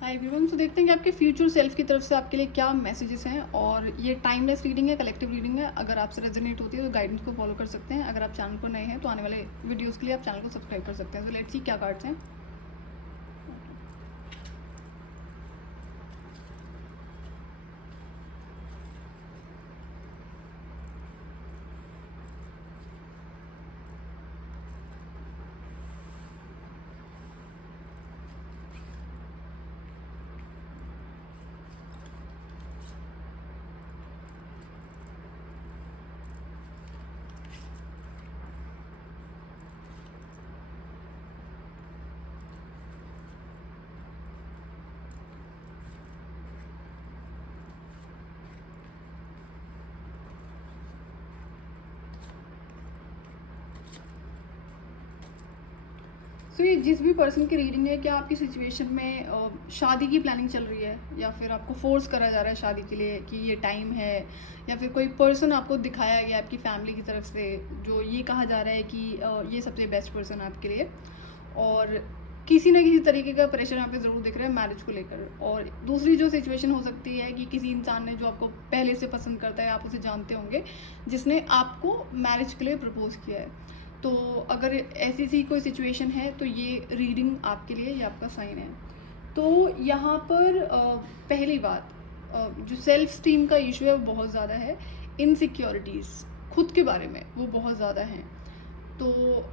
Hi everyone. तो देखते हैं कि आपके फ्यूचर सेल्फ की तरफ से आपके लिए क्या मैसेजेस हैं। और ये टाइमलेस रीडिंग है, कलेक्टिव रीडिंग है। अगर आपसे रेजोनेट होती है तो गाइडेंस को फॉलो कर सकते हैं। अगर आप चैनल पर नए हैं तो आने वाले वीडियोस के लिए आप चैनल को सब्सक्राइब कर सकते हैं। तो लेट्स सी क्या कार्ड्स हैं। सो ये जिस भी पर्सन की रीडिंग है, क्या आपकी सिचुएशन में शादी की प्लानिंग चल रही है या फिर आपको फोर्स करा जा रहा है शादी के लिए कि ये टाइम है, या फिर कोई पर्सन आपको दिखाया गया आपकी फैमिली की तरफ से जो ये कहा जा रहा है कि ये सबसे बेस्ट पर्सन है आपके लिए। और किसी ना किसी तरीके का प्रेशर यहाँ पे ज़रूर दिख रहा है मैरिज को लेकर। और दूसरी जो सिचुएशन हो सकती है कि किसी इंसान ने जो आपको पहले से पसंद करता है, आप उसे जानते होंगे, जिसने आपको मैरिज के लिए प्रपोज किया है। तो अगर ऐसी सी कोई सिचुएशन है तो ये रीडिंग आपके लिए, ये आपका साइन है। तो यहाँ पर पहली बात, जो सेल्फ स्टीम का इशू है वो बहुत ज़्यादा है। इनसिक्योरिटीज़ खुद के बारे में वो बहुत ज़्यादा हैं। तो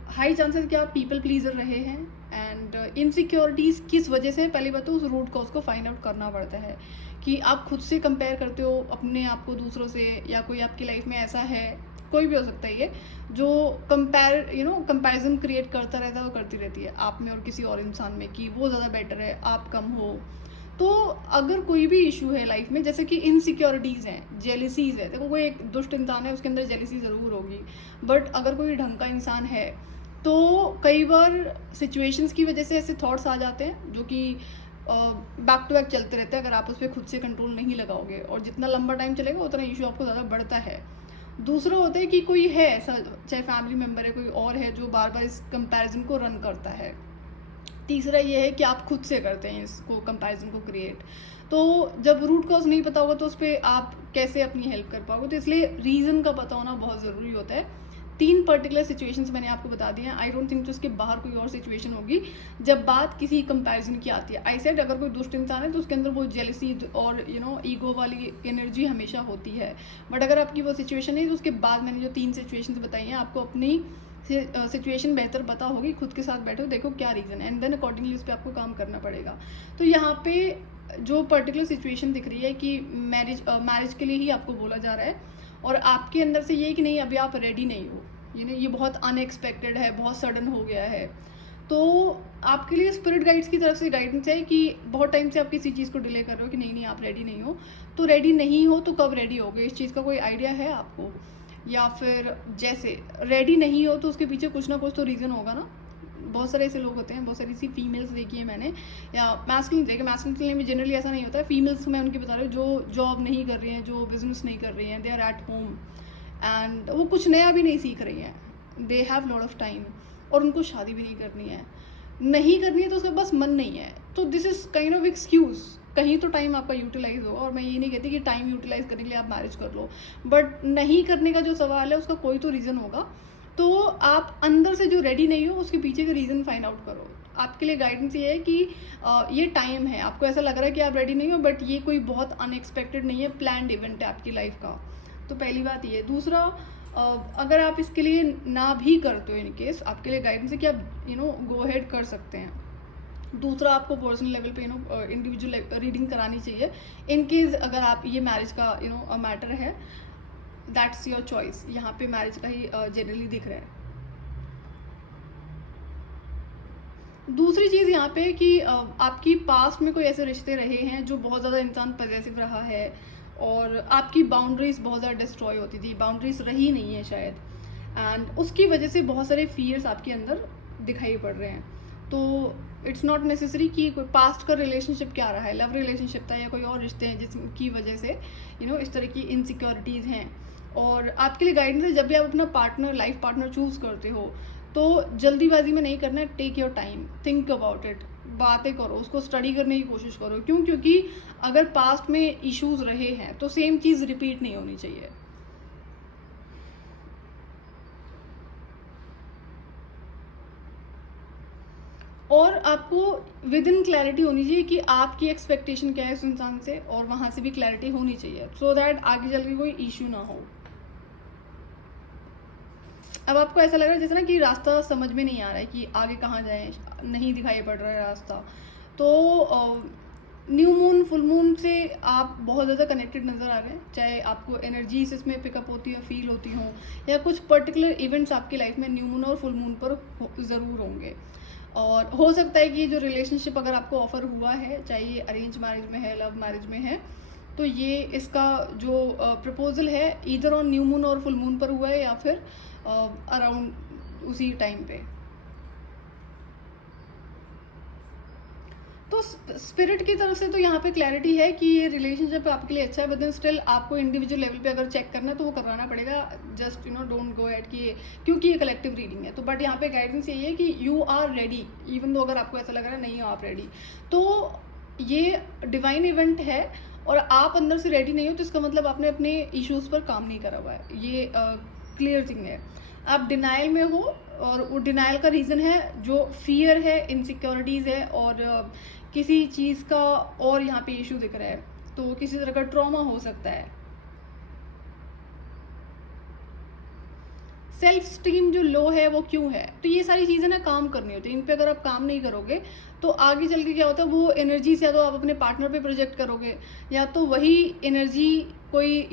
हाई चांसेस कि आप पीपल प्लीजर रहे हैं। एंड इनसिक्योरिटीज़ किस वजह से, पहली बात तो उस रूट कॉज को फाइंड आउट करना पड़ता है कि आप खुद से कंपेयर करते हो अपने आप को दूसरों से, या कोई आपकी लाइफ में ऐसा है, कोई भी हो सकता है ये, जो कंपैरिजन क्रिएट करता रहता है, वो करती रहती है आप में और किसी और इंसान में कि वो ज़्यादा बेटर है, आप कम हो। तो अगर कोई भी इशू है लाइफ में, जैसे कि इनसिक्योरिटीज़ हैं, जेलिसीज है, देखो कोई एक दुष्ट इंसान है उसके अंदर जेलिसी ज़रूर होगी, बट अगर कोई ढंग का इंसान है तो कई बार सिचुएशंस की वजह से ऐसे थॉट्स आ जाते हैं जो कि बैक टू बैक चलते रहते हैं अगर आप उस पर खुद से कंट्रोल नहीं लगाओगे। और जितना लंबा टाइम चलेगा उतना इशू आपको ज़्यादा बढ़ता है। दूसरा होता है कि कोई है ऐसा, चाहे फैमिली मेम्बर है, कोई और है जो बार बार इस कंपैरिजन को रन करता है। तीसरा ये है कि आप खुद से करते हैं इसको, कंपैरिजन को क्रिएट। तो जब रूट कॉज नहीं पता होगा तो उस पर आप कैसे अपनी हेल्प कर पाओगे। तो इसलिए रीज़न का पता होना बहुत ज़रूरी होता है। 3 पर्टिकुलर सिचुएशंस मैंने आपको बता दिए हैं। आई डोंट थिंक तो उसके बाहर कोई और सिचुएशन होगी जब बात किसी कंपैरिजन की आती है। आई सेड अगर कोई दुष्ट इंसान है तो उसके अंदर वो जेलसी और ईगो वाली एनर्जी हमेशा होती है। बट अगर आपकी वो सिचुएशन है तो उसके बाद मैंने जो 3 सिचुएशंस बताई हैं, आपको अपनी सिचुएशन बेहतर पता होगी, खुद के साथ बैठो, देखो क्या रीज़न है, एंड देन अकॉर्डिंगली उस पर आपको काम करना पड़ेगा। तो यहाँ पे जो पर्टिकुलर सिचुएशन दिख रही है कि मैरिज के लिए ही आपको बोला जा रहा है, और आपके अंदर से ये कि नहीं अभी आप रेडी नहीं हो, ये बहुत अनएक्सपेक्टेड है, बहुत सडन हो गया है। तो आपके लिए स्पिरिट गाइड्स की तरफ से गाइडेंस है कि बहुत टाइम से आप किसी चीज़ को डिले कर रहे हो कि नहीं आप रेडी नहीं हो। तो रेडी नहीं हो तो कब रेडी होगे, इस चीज़ का कोई आइडिया है आपको? या फिर जैसे रेडी नहीं हो तो उसके पीछे कुछ ना कुछ तो रीज़न होगा ना। बहुत सारे ऐसे लोग होते हैं, बहुत सारी ऐसी फीमेल्स देखी है मैंने, या मैस्कुलिन देखे। मैस्कुलिन में जनरली ऐसा नहीं होता है। फीमेल्स मैं उनकी बता रही हूँ जो जॉब नहीं कर रही हैं, जो बिजनेस नहीं कर रही हैं, they are at home and वो कुछ नया भी नहीं सीख रही हैं, they have lot of time, और उनको शादी भी नहीं करनी है तो उसका बस मन नहीं है। तो this is kind of excuse. कहीं तो टाइम आपका यूटिलाइज होगा, और मैं ये नहीं कहती कि टाइम यूटिलाइज करने के लिए आप मैरिज कर लो, बट नहीं करने का जो सवाल है उसका कोई तो रीज़न होगा। तो आप अंदर से जो रेडी नहीं हो उसके पीछे का रीज़न फाइंड आउट करो। आपके लिए गाइडेंस ये है कि ये टाइम है, आपको ऐसा लग रहा है कि आप रेडी नहीं हो, बट ये कोई बहुत अनएक्सपेक्टेड नहीं है, प्लान्ड इवेंट है आपकी लाइफ का। तो पहली बात ये। दूसरा, अगर आप इसके लिए ना भी करते हो, इन केस आपके लिए गाइडेंस है कि आप गो अहेड कर सकते हैं। दूसरा, आपको पर्सनल लेवल पे इंडिविजुअल रीडिंग करानी चाहिए इन केस अगर आप ये मैरिज का मैटर है, दैट्स योर चॉइस। यहाँ पे मैरिज का ही जनरली दिख रहा है। दूसरी चीज़ यहाँ पे कि आपकी पास्ट में कोई ऐसे रिश्ते रहे हैं जो बहुत ज़्यादा इंसान पॉजेसिव रहा है, और आपकी बाउंड्रीज बहुत ज़्यादा डिस्ट्रॉय होती थी, बाउंड्रीज रही नहीं है शायद, एंड उसकी वजह से बहुत सारे फियर्स आपके अंदर दिखाई पड़ रहे हैं। तो इट्स नॉट नेसेसरी कि कोई पास्ट का रिलेशनशिप क्या रहा है, लव रिलेशनशिप था या कोई और रिश्ते हैं जिसकी वजह से इस तरह की इनसिक्योरिटीज़ हैं। और आपके लिए गाइडेंस है, जब भी आप अपना लाइफ पार्टनर चूज़ करते हो तो जल्दीबाजी में नहीं करना है। Take your time, think about it. बातें करो, उसको स्टडी करने की कोशिश करो। क्यों? क्योंकि अगर पास्ट में इश्यूज रहे हैं तो सेम चीज़ रिपीट नहीं होनी चाहिए। और आपको विद इन क्लैरिटी होनी चाहिए कि आपकी एक्सपेक्टेशन क्या है उस इंसान से, और वहाँ से भी क्लैरिटी होनी चाहिए सो दैट आगे चल के कोई इशू ना हो। अब आपको ऐसा लग रहा है जैसे ना कि रास्ता समझ में नहीं आ रहा है कि आगे कहाँ जाएं, नहीं दिखाई पड़ रहा है रास्ता, तो न्यू मून फुल मून से आप बहुत ज़्यादा कनेक्टेड नज़र आ रहे हैं। चाहे आपको एनर्जीज इसमें पिकअप होती हो, फील होती हों, या कुछ पर्टिकुलर इवेंट्स आपकी लाइफ में न्यू मून और फुल मून पर ज़रूर होंगे। और हो सकता है कि ये जो रिलेशनशिप अगर आपको ऑफर हुआ है, चाहे ये अरेंज मैरिज में है, लव मैरिज में है, तो ये इसका जो प्रपोजल है ईदर ऑन न्यू मून और फुल मून पर हुआ है, या फिर अराउंड उसी टाइम पे। तो स्पिरिट की तरफ से तो यहाँ पे क्लैरिटी है कि ये रिलेशनशिप आपके लिए अच्छा है, बट देन स्टिल आपको इंडिविजुअल लेवल पे अगर चेक करना है तो वो करवाना पड़ेगा। जस्ट डोंट गो एट कि क्योंकि ये कलेक्टिव रीडिंग है। तो बट यहाँ पे गाइडेंस यही है कि you are ready, even though अगर आपको ऐसा लग रहा है नहीं हो आप रेडी, तो ये डिवाइन इवेंट है और आप अंदर से रेडी नहीं हो, तो इसका मतलब आपने अपने इश्यूज पर काम नहीं करा हुआ है। ये क्लियर थिंग है। आप डिनाइल में हो, और वो डिनाइल का रीज़न है जो फियर है, इनसिक्योरिटीज़ है, और किसी चीज़ का और यहाँ पे इशू दिख रहा है, तो किसी तरह का ट्रॉमा हो सकता है। सेल्फ स्टीम जो लो है वो क्यों है, तो ये सारी चीज़ें ना काम करनी होती है। इन पे अगर आप काम नहीं करोगे तो आगे चल के क्या होता है, वो एनर्जी से या तो आप अपने पार्टनर पे प्रोजेक्ट करोगे, या तो वही एनर्जी कोई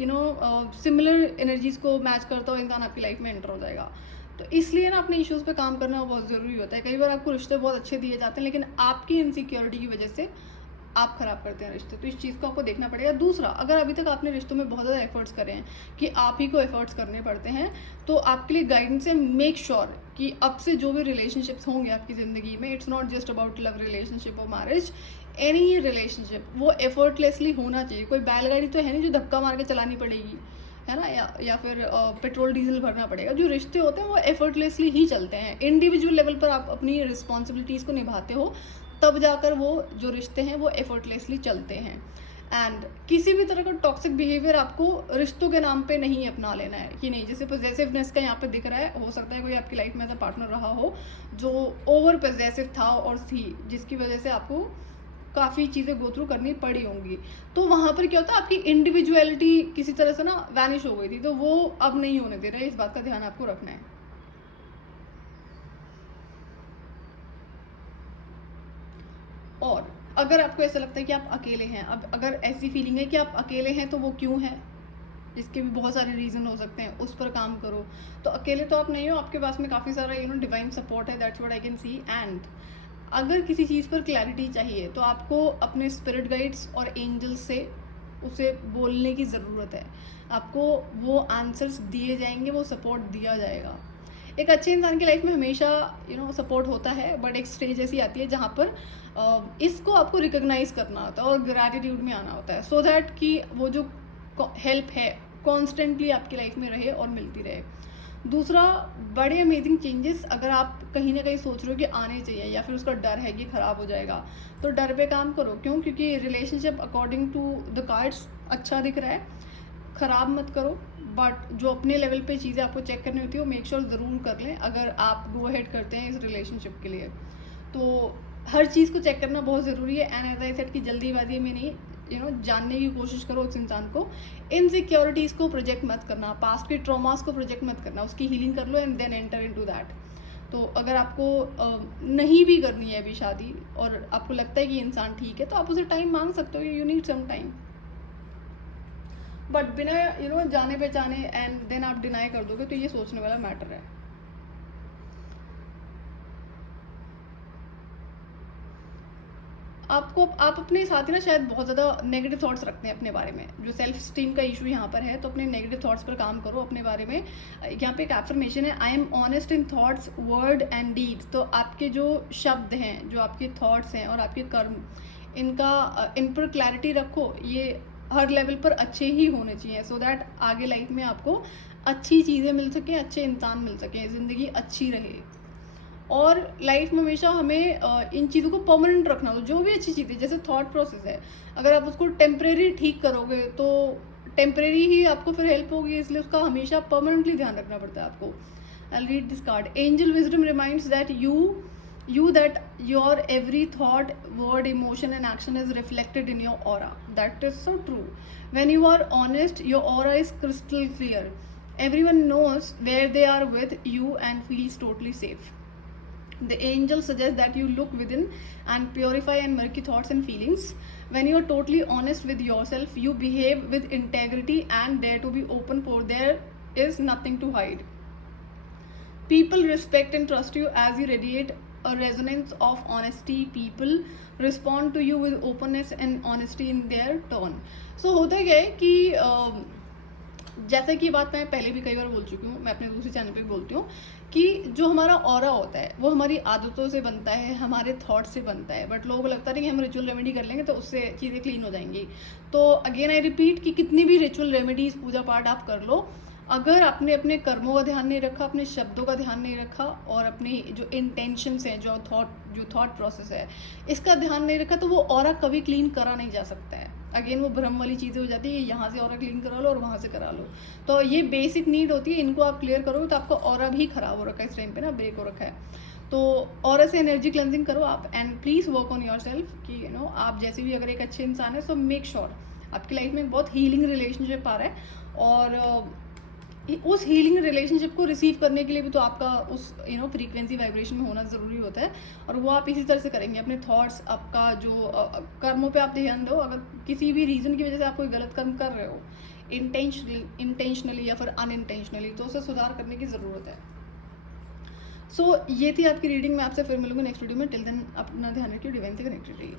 सिमिलर एनर्जीज को मैच करता हुआ इंसान आपकी लाइफ में एंटर हो जाएगा। तो इसलिए ना अपने इश्यूज पे काम करना बहुत ज़रूरी होता है। कई बार आपको रिश्ते बहुत अच्छे दिए जाते हैं, लेकिन आपकी इनसिक्योरिटी की वजह से आप खराब करते हैं रिश्ते, तो इस चीज़ को आपको देखना पड़ेगा। दूसरा, अगर अभी तक आपने रिश्तों में बहुत ज़्यादा एफर्ट्स करे हैं कि आप ही को एफर्ट्स करने पड़ते हैं, तो आपके लिए गाइडेंस है, मेक श्योर कि अब से जो भी रिलेशनशिप्स होंगे आपकी ज़िंदगी में, it's not just about love relationship और मैरिज, एनी रिलेशनशिप, वो एफर्टलेसली होना चाहिए। कोई बैलगाड़ी तो है नहीं जो धक्का मार के चलानी पड़ेगी, है ना, या फिर पेट्रोल डीजल भरना पड़ेगा। जो रिश्ते होते हैं वो एफर्टलेसली ही चलते हैं। इंडिविजुअल लेवल पर आप अपनी रिस्पॉन्सिबिलिटीज़ को निभाते हो, तब जाकर वो जो रिश्ते हैं वो एफर्टलेसली चलते हैं। एंड किसी भी तरह का टॉक्सिक बिहेवियर आपको रिश्तों के नाम पे नहीं अपना लेना है कि नहीं, जैसे पॉजेसिवनेस का यहाँ पे दिख रहा है, हो सकता है कोई आपकी लाइफ में ऐसा पार्टनर रहा हो जो ओवर पॉजेसिव था और थी, जिसकी वजह से आपको काफ़ी चीज़ें गो थ्रू करनी पड़ी होंगी। तो वहाँ पर क्या होता है, आपकी इंडिविजुअलिटी किसी तरह से ना वैनिश हो गई थी, तो वो अब नहीं होने दे रहा है। इस बात का ध्यान आपको रखना है। और अगर आपको ऐसा लगता है कि आप अकेले हैं, अब अगर ऐसी फीलिंग है कि आप अकेले हैं, तो वो क्यों है, इसके भी बहुत सारे रीज़न हो सकते हैं, उस पर काम करो। तो अकेले तो आप नहीं हो, आपके पास में काफ़ी सारा डिवाइन सपोर्ट है, that's what I can see. And अगर किसी चीज़ पर क्लैरिटी चाहिए तो आपको अपने स्पिरिट गाइड्स और एंजल्स से उसे बोलने की ज़रूरत है। आपको वो आंसर्स दिए जाएंगे, वो सपोर्ट दिया जाएगा। एक अच्छे इंसान की लाइफ में हमेशा सपोर्ट होता है, बट एक स्टेज ऐसी आती है जहाँ पर इसको आपको रिकॉग्नाइज करना होता है और ग्रैटिट्यूड में आना होता है, सो दैट कि वो जो हेल्प है कॉन्स्टेंटली आपकी लाइफ में रहे और मिलती रहे। दूसरा, बड़े अमेजिंग चेंजेस अगर आप कहीं ना कहीं सोच रहे हो कि आने चाहिए, या फिर उसका डर है कि ख़राब हो जाएगा, तो डर पे काम करो। क्यों? क्योंकि relationship according to the cards अच्छा दिख रहा है, ख़राब मत करो। बट जो अपने लेवल पे चीज़ें आपको चेक करनी होती है वो मेक श्योर ज़रूर कर लें अगर आप गो अहेड करते हैं इस रिलेशनशिप के लिए। तो हर चीज़ को चेक करना बहुत ज़रूरी है। एंड एज आई सेड कि जल्दीबाजी में नहीं, जानने की कोशिश करो उस इंसान को। इनसिक्योरिटीज़ को प्रोजेक्ट मत करना, पास्ट के ट्रॉमास को प्रोजेक्ट मत करना, उसकी हीलिंग कर लो and then enter into that. तो अगर आपको नहीं भी करनी है अभी शादी और आपको लगता है कि इंसान ठीक है, तो आप उसे टाइम मांग सकते हो, you need some time. But बिना जाने पहचाने एंड देन आप डिनाई कर दोगे तो ये सोचने वाला मैटर है। आप अपने साथ ही ना शायद बहुत ज़्यादा नेगेटिव थॉट्स रखते हैं अपने बारे में। जो सेल्फ स्टीम का इशू यहाँ पर है, तो अपने नेगेटिव थॉट्स पर काम करो अपने बारे में। यहाँ पे एक एफर्मेशन है, I am honest in thoughts word and deed. तो आपके जो शब्द हैं, जो आपके थॉट्स हैं और आपके कर्म, इन पर क्लैरिटी रखो। ये हर लेवल पर अच्छे ही होने चाहिए, सो दैट आगे लाइफ में आपको अच्छी चीज़ें मिल सकें, अच्छे इंसान मिल सकें, ज़िंदगी अच्छी रहे। और लाइफ में हमेशा हमें इन चीज़ों को परमानेंट रखना हो। जो भी अच्छी चीज़ है, जैसे थॉट प्रोसेस है, अगर आप उसको टेम्परेरी ठीक करोगे तो टेम्परेरी ही आपको फिर हेल्प होगी, इसलिए उसका हमेशा परमानेंटली ध्यान रखना पड़ता है आपको। I'll read this card. Angel wisdom reminds that you that your every thought, word, emotion and action is reflected in your aura. That is so true. When you are honest, your aura is crystal clear. Everyone knows where they are with you and feels totally safe. The angel suggests that you look within and purify and murky thoughts and feelings. When you are totally honest with yourself, you behave with integrity and dare to be open, for there is nothing to hide. People respect and trust you as you radiate a resonance of honesty. People respond to you with openness and honesty in their turn. So होता क्या है कि जैसा कि ये बात मैं पहले भी कई बार बोल चुकी हूँ, मैं अपने दूसरे चैनल पे भी बोलती हूँ कि जो हमारा ऑरा होता है वो हमारी आदतों से बनता है, हमारे थॉट से बनता है। बट लोगों को लगता नहीं कि हम रिचुअल रेमेडी कर लेंगे तो उससे चीज़ें क्लीन हो जाएंगी। तो अगेन आई रिपीट कि कितनी भी रिचुअल रेमेडीज, पूजा पाठ आप कर लो, अगर आपने अपने कर्मों का ध्यान नहीं रखा, अपने शब्दों का ध्यान नहीं रखा और अपने जो इंटेंशंस हैं, जो थॉट प्रोसेस है, इसका ध्यान नहीं रखा, तो वो ऑरा कभी क्लीन करा नहीं जा सकता है। अगेन वो भ्रम वाली चीज़ें हो जाती है, यहाँ से ऑरा क्लीन करा लो और वहाँ से करा लो। तो ये बेसिक नीड होती है, इनको आप क्लियर करोगे तो आपका ऑरा भी खराब हो रखा है इस टाइम पे ना, ब्रेक हो रखा है। तो ऑरा से एनर्जी क्लेंजिंग करो आप, and please work on your self कि आप जैसे भी अगर एक अच्छे इंसान है, सो मेक श्योर आपकी लाइफ में बहुत हीलिंग रिलेशनशिप आ रहा है। और उस हीलिंग रिलेशनशिप को रिसीव करने के लिए भी तो आपका उस फ्रीक्वेंसी वाइब्रेशन में होना ज़रूरी होता है। और वो आप इसी तरह से करेंगे, अपने थॉट्स, आपका जो कर्मों पे आप ध्यान दो। अगर किसी भी रीज़न की वजह से आप कोई गलत कर्म कर रहे हो, इंटेंशनली या फिर अनइंटेंशनली, तो उसे सुधार करने की ज़रूरत है। सो ये थी आपकी रीडिंग। मैं आपसे फिर मिलूंगी नेक्स्ट वीडियो में। टिल देन अपना ध्यान रखिए, डिवाइन से कनेक्टेड रहिए।